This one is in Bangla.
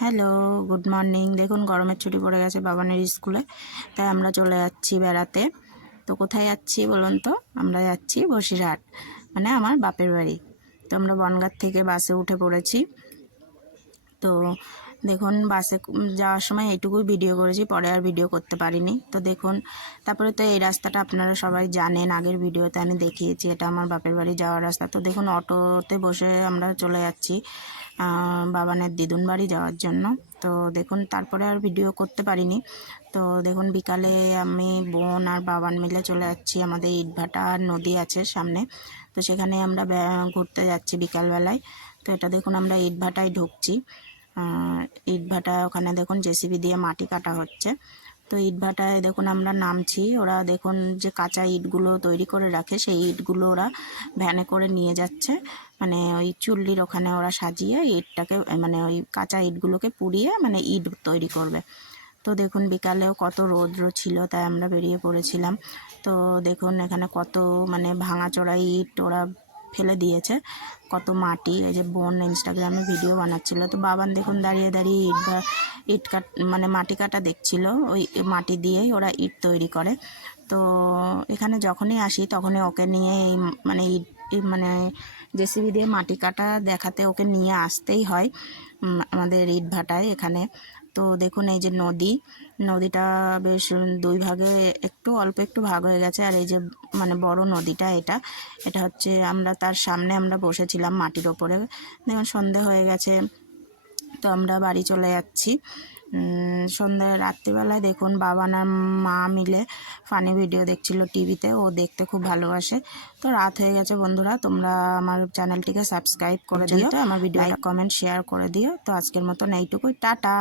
Hello, good morning. দেখুন গরমের ছুটি পড়ে গেছে বাবানের স্কুলে, তাই আমরা চলে যাচ্ছি বেড়াতে। তো কোথায় যাচ্ছি বলুন তো? আমরা যাচ্ছি বসিরহাট, মানে আমার বাপের বাড়ি। তো আমরা বনগাঁ থেকে বাসে উঠে পড়েছি। তো দেখুন বাসে যাওয়ার সময় এইটুকুই ভিডিও করেছি, পরে আর ভিডিও করতে পারিনি। তো দেখুন তারপরে তো এই রাস্তাটা আপনারা সবাই জানেন, আগের ভিডিওতে আমি দেখিয়েছি, এটা আমার বাপের বাড়ি যাওয়ার রাস্তা। তো দেখুন অটোতে বসে আমরা চলে যাচ্ছি বাবানের দিদুন বাড়ি যাওয়ার জন্য। তো দেখুন তারপরে আর ভিডিও করতে পারিনি। তো দেখুন বিকালে আমি বোন আর বাবান মিলে চলে যাচ্ছি, আমাদের ইটভাটা নদী আছে সামনে, তো সেখানে আমরা ঘুরতে যাচ্ছি বিকালবেলায়। তো এটা দেখুন আমরা ইটভাটায় ঢুকছি। ইটভাটা ওখানে দেখুন জেসিবি দিয়ে মাটি কাটা হচ্ছে। তো ইটভাটায় দেখুন আমরা নামছি, ওরা দেখুন যে কাঁচা ইটগুলো তৈরি করে রাখে সেই ইটগুলো ওরা ভ্যানে করে নিয়ে যাচ্ছে, মানে ওই চুল্লির ওখানে ওরা সাজিয়ে ইটটাকে, মানে ওই কাঁচা ইটগুলোকে পুড়িয়ে মানে ইট তৈরি করবে। তো দেখুন বিকালেও কত রৌদ্র ছিল, তাই আমরা বেরিয়ে পড়েছিলাম। তো দেখুন এখানে কত মানে ভাঙাচোরা ইট ওরা ফেলে দিয়েছে, কত মাটি। এই যে বোন ইনস্টাগ্রামে ভিডিও বানাচ্ছিল, তো বাবান দেখুন দাঁড়িয়ে দাঁড়িয়ে ইট কাট মানে মাটি কাটা দেখছিল। ওই মাটি দিয়েই ওরা ইট তৈরি করে। তো এখানে যখনই আসি তখনই ওকে নিয়ে এই মানে ইট মানে জেসিবি দিয়ে মাটি কাটা দেখাতে ওকে নিয়ে আসতেই হয় আমাদের ইটভাটায় এখানে। তো দেখুন এই যে নদীটা বেশ দুই ভাগে একটু অল্প একটু ভাগ হয়ে গেছে। আর এই যে মানে বড় নদীটা, এটা হচ্ছে আমরা তার সামনে আমরা বসেছিলাম মাটির ওপরে। দেখুন সন্ধে হয়ে গেছে, তো আমরা বাড়ি চলে যাচ্ছি। সন্ধ্যায় রাত্রিবেলায় দেখুন বাবান আর মা মিলে ফানি ভিডিও দেখছিল টিভিতে, ও দেখতে খুব ভালোবাসে। তো রাত হয়ে গেছে বন্ধুরা, তোমরা আমার চ্যানেলটিকে সাবস্ক্রাইব করে দিও, আমার ভিডিও লাইক কমেন্ট শেয়ার করে দিও। তো আজকের মতন এইটুকুই, টাটা।